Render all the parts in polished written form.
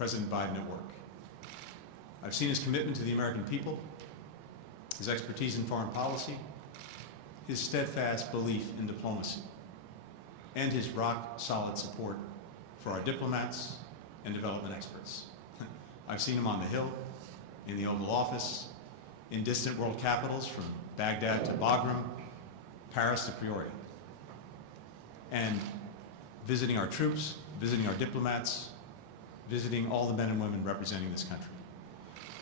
President Biden at work. I've seen his commitment to the American people, his expertise in foreign policy, his steadfast belief in diplomacy, and his rock-solid support for our diplomats and development experts. I've seen him on the Hill, in the Oval Office, in distant world capitals from Baghdad to Bagram, Paris to Peoria, and visiting our troops, visiting our diplomats, visiting all the men and women representing this country.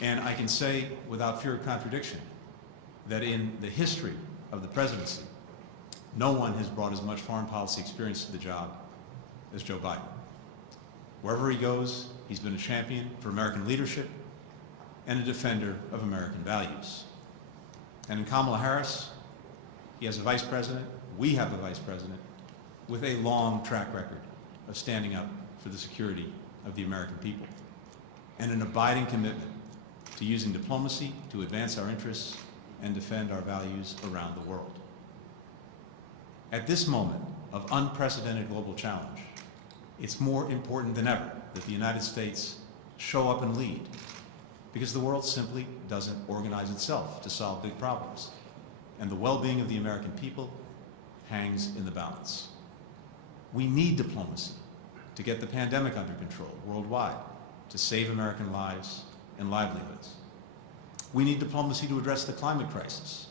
And I can say without fear of contradiction that in the history of the presidency, no one has brought as much foreign policy experience to the job as Joe Biden. Wherever he goes, he's been a champion for American leadership and a defender of American values. And in Kamala Harris, he has a vice president, we have a vice president, with a long track record of standing up for the security of the American people, and an abiding commitment to using diplomacy to advance our interests and defend our values around the world. At this moment of unprecedented global challenge, it's more important than ever that the United States show up and lead, because the world simply doesn't organize itself to solve big problems, and the well-being of the American people hangs in the balance. We need diplomacy to get the pandemic under control worldwide, to save American lives and livelihoods. We need diplomacy to address the climate crisis,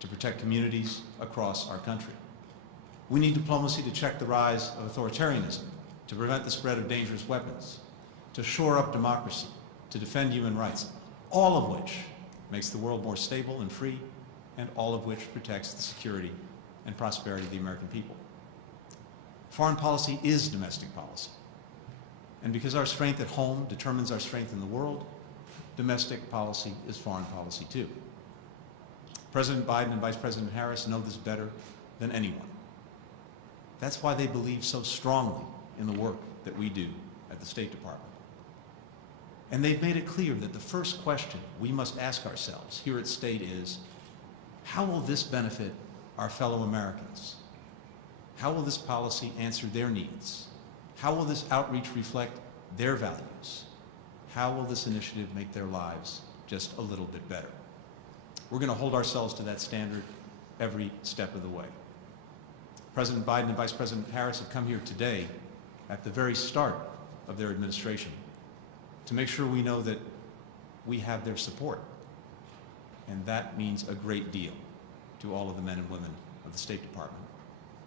to protect communities across our country. We need diplomacy to check the rise of authoritarianism, to prevent the spread of dangerous weapons, to shore up democracy, to defend human rights, all of which makes the world more stable and free, and all of which protects the security and prosperity of the American people. Foreign policy is domestic policy. And because our strength at home determines our strength in the world, domestic policy is foreign policy too. President Biden and Vice President Harris know this better than anyone. That's why they believe so strongly in the work that we do at the State Department. And they've made it clear that the first question we must ask ourselves here at State is, how will this benefit our fellow Americans? How will this policy answer their needs? How will this outreach reflect their values? How will this initiative make their lives just a little bit better? We're going to hold ourselves to that standard every step of the way. President Biden and Vice President Harris have come here today at the very start of their administration to make sure we know that we have their support. And that means a great deal to all of the men and women of the State Department.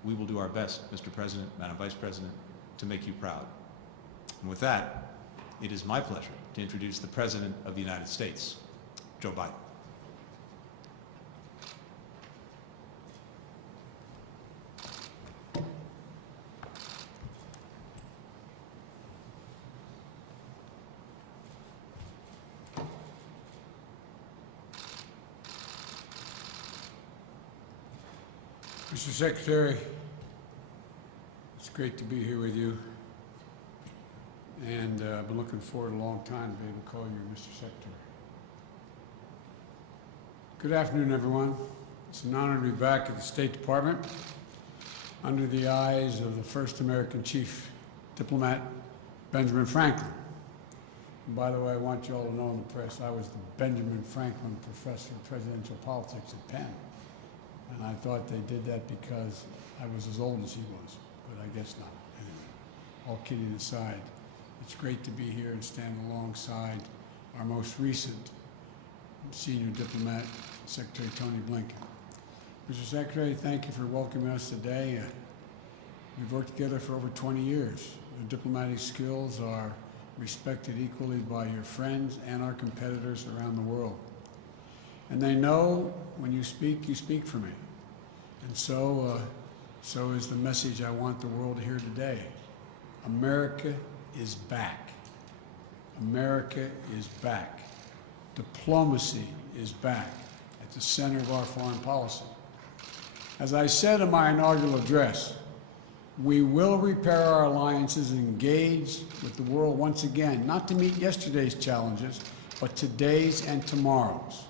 We will do our best, Mr. President, Madam Vice President, to make you proud. And with that, it is my pleasure to introduce the President of the United States, Joe Biden. Mr. Secretary, it's great to be here with you, and I've been looking forward a long time to be able to call you Mr. Secretary. Good afternoon, everyone. It's an honor to be back at the State Department under the eyes of the first American chief diplomat, Benjamin Franklin. And by the way, I want you all to know in the press, I was the Benjamin Franklin Professor of Presidential Politics at Penn. And I thought they did that because I was as old as he was, but I guess not. Anyway, all kidding aside, it's great to be here and stand alongside our most recent senior diplomat, Secretary Tony Blinken. Mr. Secretary, thank you for welcoming us today. We've worked together for over 20 years. Your diplomatic skills are respected equally by your friends and our competitors around the world. And they know when you speak for me. And so is the message I want the world to hear today. America is back. America is back. Diplomacy is back at the center of our foreign policy. As I said in my inaugural address, we will repair our alliances and engage with the world once again, not to meet yesterday's challenges, but today's and tomorrow's.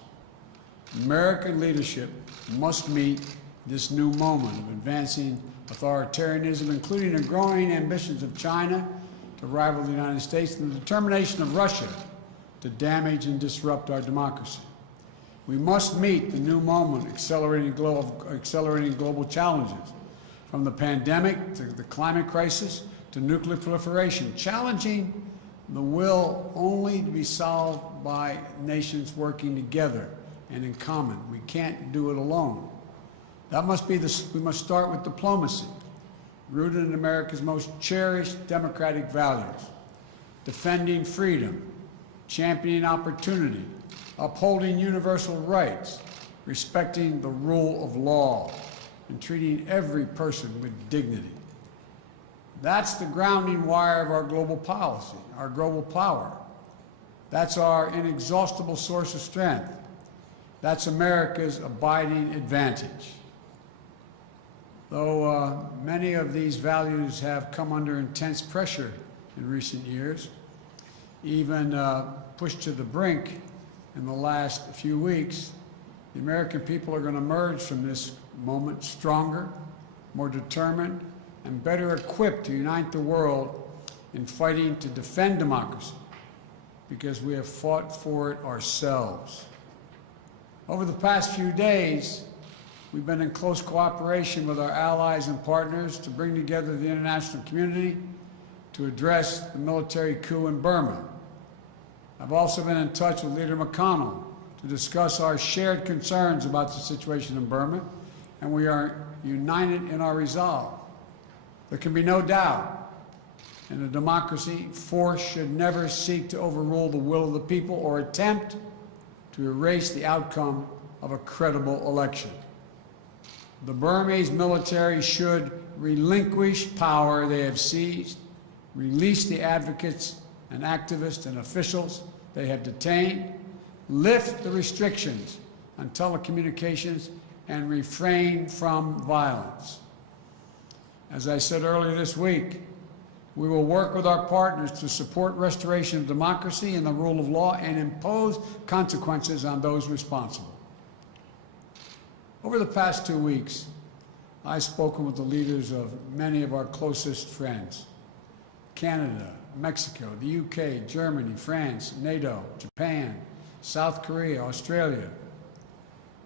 American leadership must meet this new moment of advancing authoritarianism, including the growing ambitions of China to rival the United States and the determination of Russia to damage and disrupt our democracy. We must meet the new moment, accelerating global challenges, from the pandemic to the climate crisis to nuclear proliferation, challenging the will only to be solved by nations working together and in common. We can't do it alone. We must start with diplomacy, rooted in America's most cherished democratic values, defending freedom, championing opportunity, upholding universal rights, respecting the rule of law, and treating every person with dignity. That's the grounding wire of our global policy, our global power. That's our inexhaustible source of strength. That's America's abiding advantage. Though many of these values have come under intense pressure in recent years, even pushed to the brink in the last few weeks, the American people are going to emerge from this moment stronger, more determined, and better equipped to unite the world in fighting to defend democracy, because we have fought for it ourselves. Over the past few days, we've been in close cooperation with our allies and partners to bring together the international community to address the military coup in Burma. I've also been in touch with Leader McConnell to discuss our shared concerns about the situation in Burma, and we are united in our resolve. There can be no doubt, in a democracy, force should never seek to overrule the will of the people or attempt to erase the outcome of a credible election. The Burmese military should relinquish power they have seized, release the advocates and activists and officials they have detained, lift the restrictions on telecommunications, and refrain from violence. As I said earlier this week, we will work with our partners to support restoration of democracy and the rule of law and impose consequences on those responsible. Over the past 2 weeks, I've spoken with the leaders of many of our closest friends: Canada, Mexico, the UK, Germany, France, NATO, Japan, South Korea, Australia,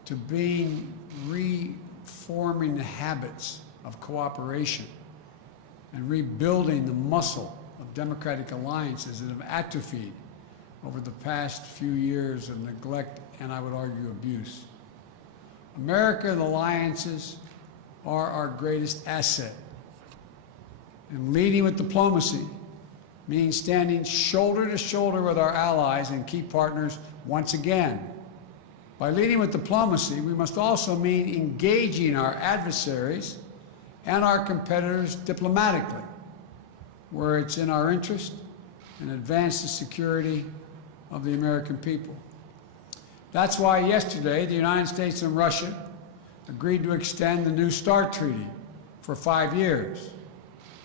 to being reforming the habits of cooperation and rebuilding the muscle of democratic alliances that have atrophied over the past few years of neglect and, I would argue, abuse. America and alliances are our greatest asset. And leading with diplomacy means standing shoulder to shoulder with our allies and key partners once again. By leading with diplomacy, we must also mean engaging our adversaries and our competitors diplomatically, where it's in our interest, and advance the security of the American people. That's why yesterday the United States and Russia agreed to extend the New START Treaty for 5 years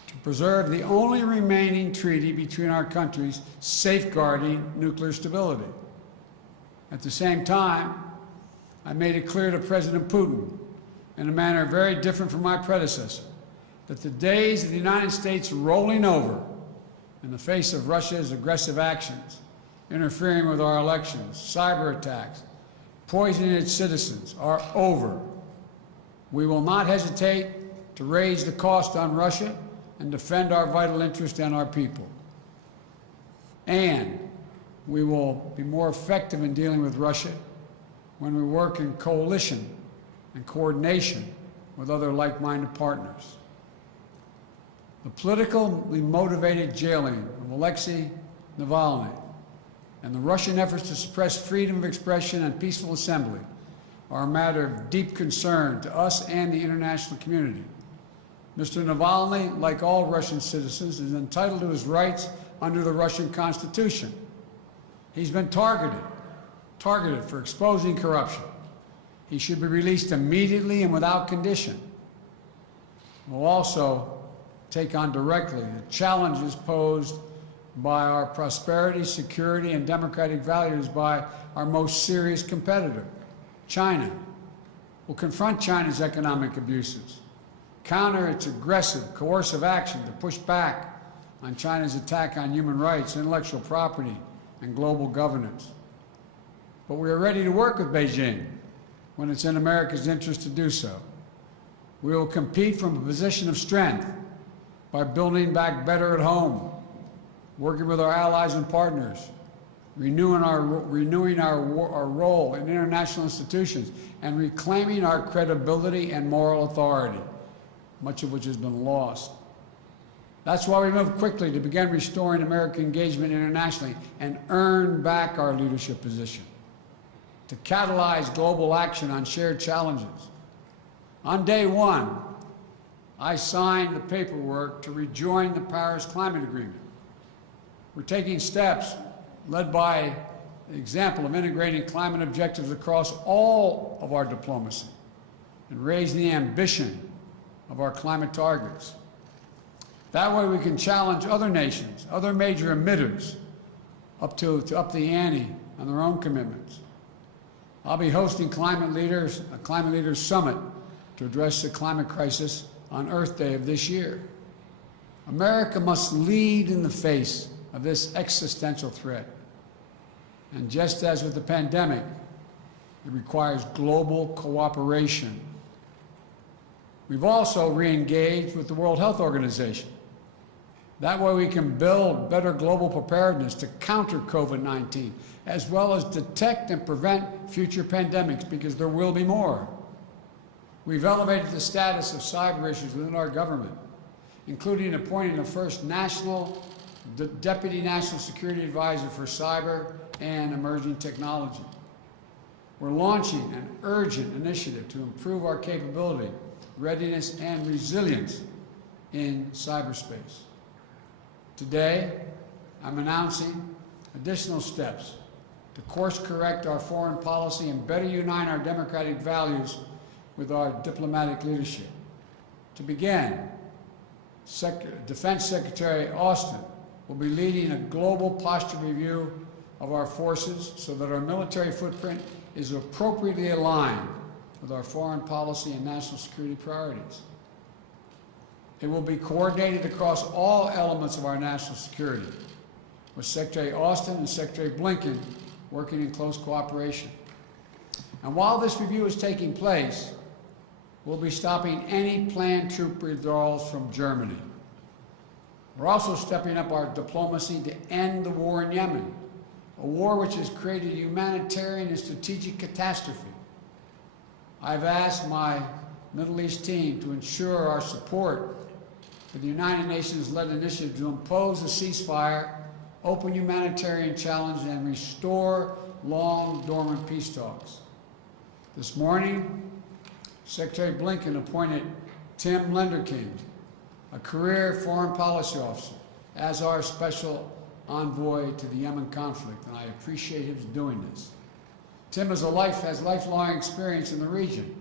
to preserve the only remaining treaty between our countries safeguarding nuclear stability. At the same time, I made it clear to President Putin, in a manner very different from my predecessor, that the days of the United States rolling over in the face of Russia's aggressive actions, interfering with our elections, cyber attacks, poisoning its citizens, are over. We will not hesitate to raise the cost on Russia and defend our vital interest and our people. And we will be more effective in dealing with Russia when we work in coalition and coordination with other like-minded partners. The politically motivated jailing of Alexei Navalny and the Russian efforts to suppress freedom of expression and peaceful assembly are a matter of deep concern to us and the international community. Mr. Navalny, like all Russian citizens, is entitled to his rights under the Russian Constitution. He's been targeted for exposing corruption. He should be released immediately and without condition. We'll also take on directly the challenges posed by our prosperity, security, and democratic values by our most serious competitor, China. We'll confront China's economic abuses, counter its aggressive, coercive action to push back on China's attack on human rights, intellectual property, and global governance. But we are ready to work with Beijing when it's in America's interest to do so. We will compete from a position of strength by building back better at home, working with our allies and partners, renewing our role in international institutions, and reclaiming our credibility and moral authority, much of which has been lost. That's why we moved quickly to begin restoring American engagement internationally and earn back our leadership position, to catalyze global action on shared challenges. On day one, I signed the paperwork to rejoin the Paris Climate Agreement. We're taking steps led by the example of integrating climate objectives across all of our diplomacy and raising the ambition of our climate targets. That way we can challenge other nations, other major emitters, up the ante on their own commitments. I'll be hosting a Climate Leaders Summit to address the climate crisis on Earth Day of this year. America must lead in the face of this existential threat. And just as with the pandemic, it requires global cooperation. We've also re-engaged with the World Health Organization. That way we can build better global preparedness to counter COVID-19, as well as detect and prevent future pandemics, because there will be more. We've elevated the status of cyber issues within our government, including appointing the first Deputy National Security Advisor for Cyber and Emerging Technology. We're launching an urgent initiative to improve our capability, readiness, and resilience in cyberspace. Today, I'm announcing additional steps to course-correct our foreign policy and better unite our democratic values with our diplomatic leadership. To begin, Defense Secretary Austin will be leading a global posture review of our forces so that our military footprint is appropriately aligned with our foreign policy and national security priorities. It will be coordinated across all elements of our national security, with Secretary Austin and Secretary Blinken working in close cooperation. And while this review is taking place, we'll be stopping any planned troop withdrawals from Germany. We're also stepping up our diplomacy to end the war in Yemen, a war which has created a humanitarian and strategic catastrophe. I've asked my Middle East team to ensure our support for the United Nations-led initiative to impose a ceasefire, open humanitarian challenge, and restore long-dormant peace talks. This morning, Secretary Blinken appointed Tim Lenderking, a career foreign policy officer, as our special envoy to the Yemen conflict, and I appreciate him doing this. Tim has lifelong experience in the region,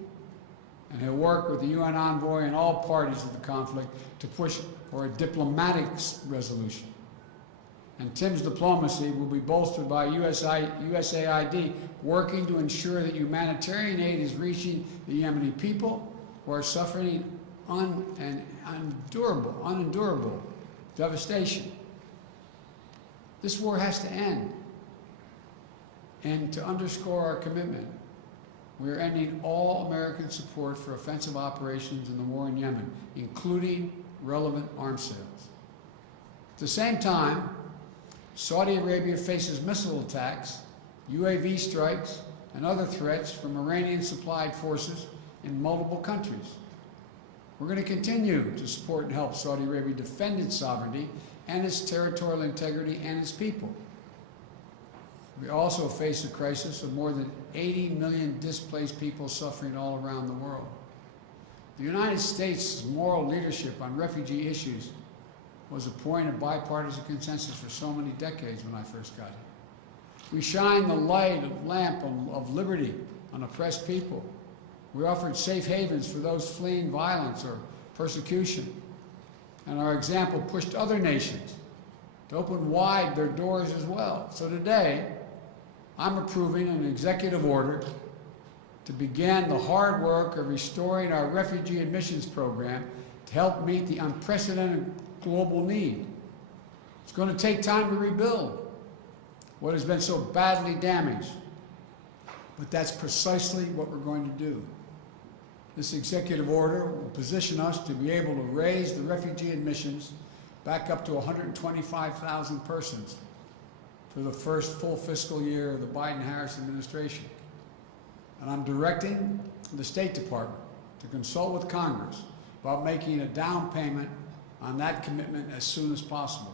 and he'll work with the UN envoy and all parties of the conflict to push for a diplomatic resolution. And Tim's diplomacy will be bolstered by USAID working to ensure that humanitarian aid is reaching the Yemeni people who are suffering unendurable devastation. This war has to end. And to underscore our commitment, we are ending all American support for offensive operations in the war in Yemen, including relevant arms sales. At the same time, Saudi Arabia faces missile attacks, UAV strikes, and other threats from Iranian-supplied forces in multiple countries. We're going to continue to support and help Saudi Arabia defend its sovereignty and its territorial integrity and its people. We also face a crisis of more than 80 million displaced people suffering all around the world. The United States' moral leadership on refugee issues was a point of bipartisan consensus for so many decades when I first got here. We shine the lamp of liberty on oppressed people. We offered safe havens for those fleeing violence or persecution. And our example pushed other nations to open wide their doors as well. So today, I'm approving an executive order to begin the hard work of restoring our refugee admissions program to help meet the unprecedented global need It's going to take time to rebuild what has been so badly damaged. But that's precisely what we're going to do. This executive order will position us to be able to raise the refugee admissions back up to 125,000 persons for the first full fiscal year of the Biden-Harris administration. And I'm directing the State Department to consult with Congress about making a down payment on that commitment as soon as possible.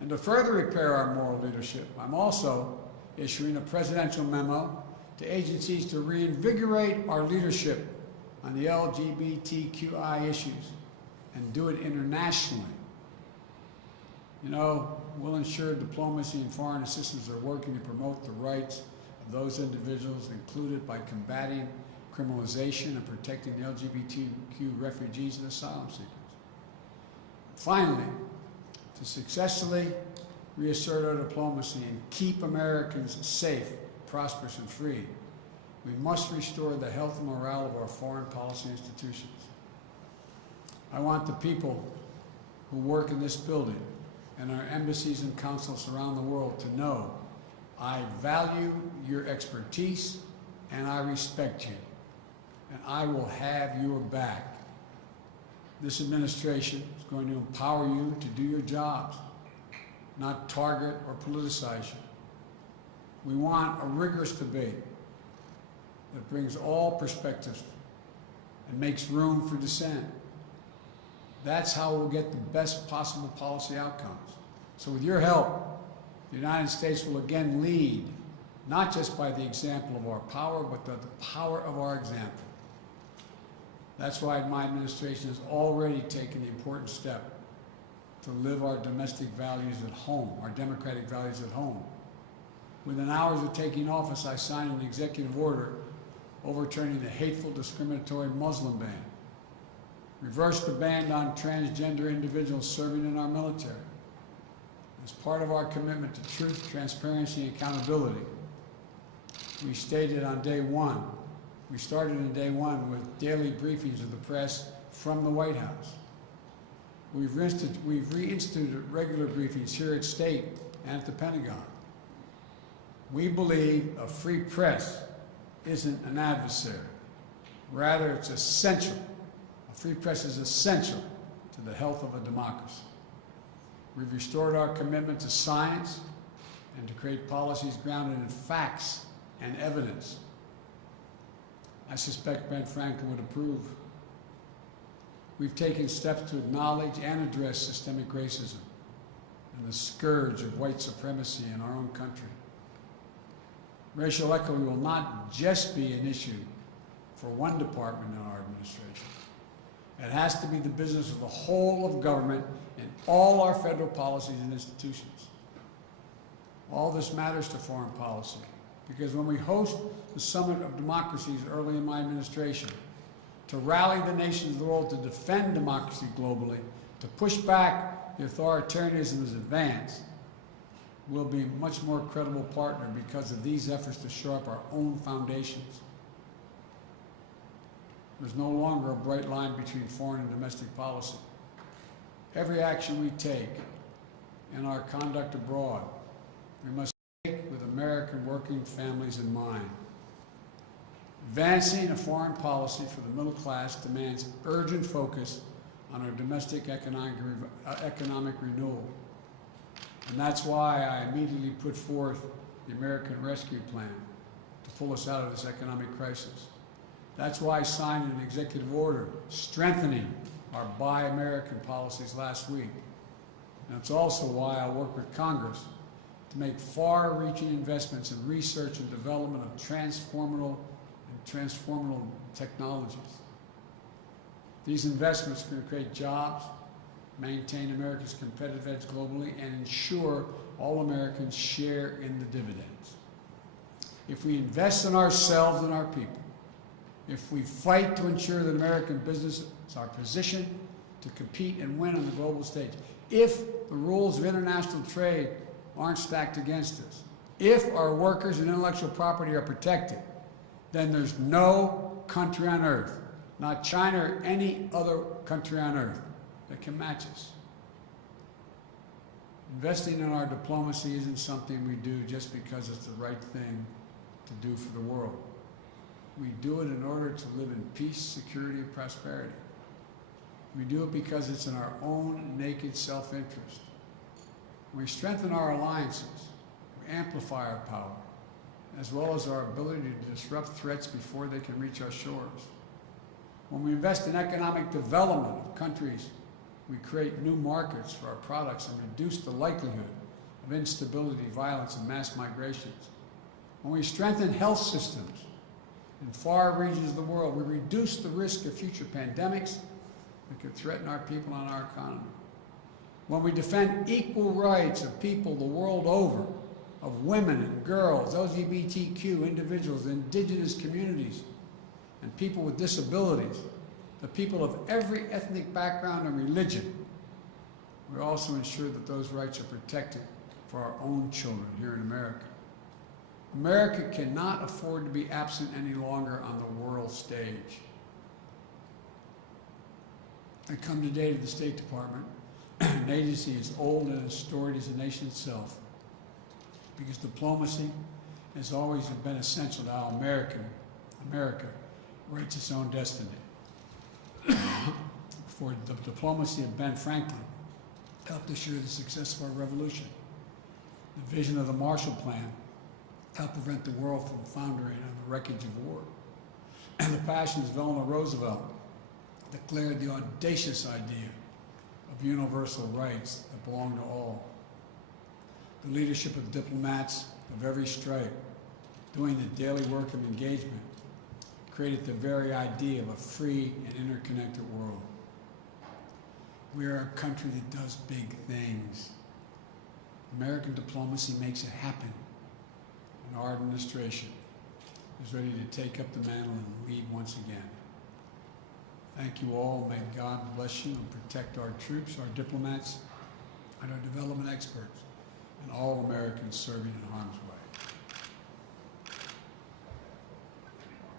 And to further repair our moral leadership, I'm also issuing a presidential memo to agencies to reinvigorate our leadership on the LGBTQI issues and do it internationally. You know, we'll ensure diplomacy and foreign assistance are working to promote the rights of those individuals included by combating criminalization and protecting the LGBTQ refugees and asylum seekers. Finally, to successfully reassert our diplomacy and keep Americans safe, prosperous, and free, we must restore the health and morale of our foreign policy institutions. I want the people who work in this building and our embassies and consulates around the world to know I value your expertise and I respect you, and I will have your back. This administration is going to empower you to do your jobs, not target or politicize you. We want a rigorous debate that brings all perspectives and makes room for dissent. That's how we'll get the best possible policy outcomes. So with your help, the United States will again lead, not just by the example of our power, but the power of our example. That's why my administration has already taken the important step to live our domestic values at home, our democratic values at home. Within hours of taking office, I signed an executive order overturning the hateful, discriminatory Muslim ban, reversed the ban on transgender individuals serving in our military. As part of our commitment to truth, transparency, and accountability, we stated on day one, we started on day one with daily briefings of the press from the White House. We've reinstituted regular briefings here at State and at the Pentagon. We believe a free press isn't an adversary. Rather, it's essential. A free press is essential to the health of a democracy. We've restored our commitment to science and to create policies grounded in facts and evidence. I suspect Ben Franklin would approve. We've taken steps to acknowledge and address systemic racism and the scourge of white supremacy in our own country. Racial equity will not just be an issue for one department in our administration. It has to be the business of the whole of government and all our federal policies and institutions. All this matters to foreign policy because when we host the Summit of Democracies early in my administration, to rally the nations of the world to defend democracy globally, to push back the authoritarianism's advance, we'll be a much more credible partner because of these efforts to shore up our own foundations. There's no longer a bright line between foreign and domestic policy. Every action we take in our conduct abroad, we must take with American working families in mind. Advancing a foreign policy for the middle class demands urgent focus on our domestic economic renewal. And that's why I immediately put forth the American Rescue Plan to pull us out of this economic crisis. That's why I signed an executive order strengthening our Buy American policies last week. And it's also why I work with Congress to make far-reaching investments in research and development of transformational technologies. These investments are going to create jobs, maintain America's competitive edge globally, and ensure all Americans share in the dividends. If we invest in ourselves and our people, if we fight to ensure that American businesses are positioned to compete and win on the global stage, if the rules of international trade aren't stacked against us, if our workers and intellectual property are protected, then there's no country on earth, not China or any other country on earth, that can match us. Investing in our diplomacy isn't something we do just because it's the right thing to do for the world. We do it in order to live in peace, security, and prosperity. We do it because it's in our own naked self-interest. We strengthen our alliances, we amplify our power, as well as our ability to disrupt threats before they can reach our shores. When we invest in economic development of countries, we create new markets for our products and reduce the likelihood of instability, violence, and mass migrations. When we strengthen health systems in far regions of the world, we reduce the risk of future pandemics that could threaten our people and our economy. When we defend equal rights of people the world over, of women and girls, LGBTQ individuals, indigenous communities, and people with disabilities, the people of every ethnic background and religion, we also ensure that those rights are protected for our own children here in America. America cannot afford to be absent any longer on the world stage. I come today to the State Department, an agency as old and as storied as the nation itself, because diplomacy has always been essential to how America writes its own destiny. For the diplomacy of Ben Franklin helped assure the success of our revolution. The vision of the Marshall Plan helped prevent the world from foundering on the wreckage of war. And the passions of Eleanor Roosevelt declared the audacious idea of universal rights that belong to all. The leadership of diplomats of every stripe doing the daily work of engagement created the very idea of a free and interconnected world. We are a country that does big things. American diplomacy makes it happen. And our administration is ready to take up the mantle and lead once again. Thank you all. May God bless you and protect our troops, our diplomats, and our development experts, and all Americans serving in harm's way.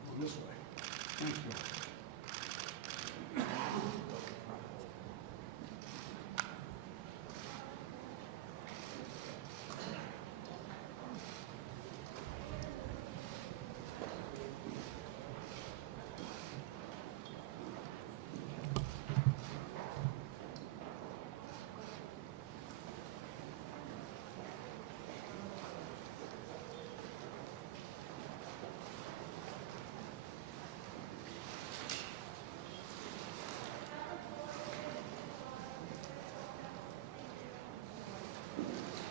Go this way. Thank you.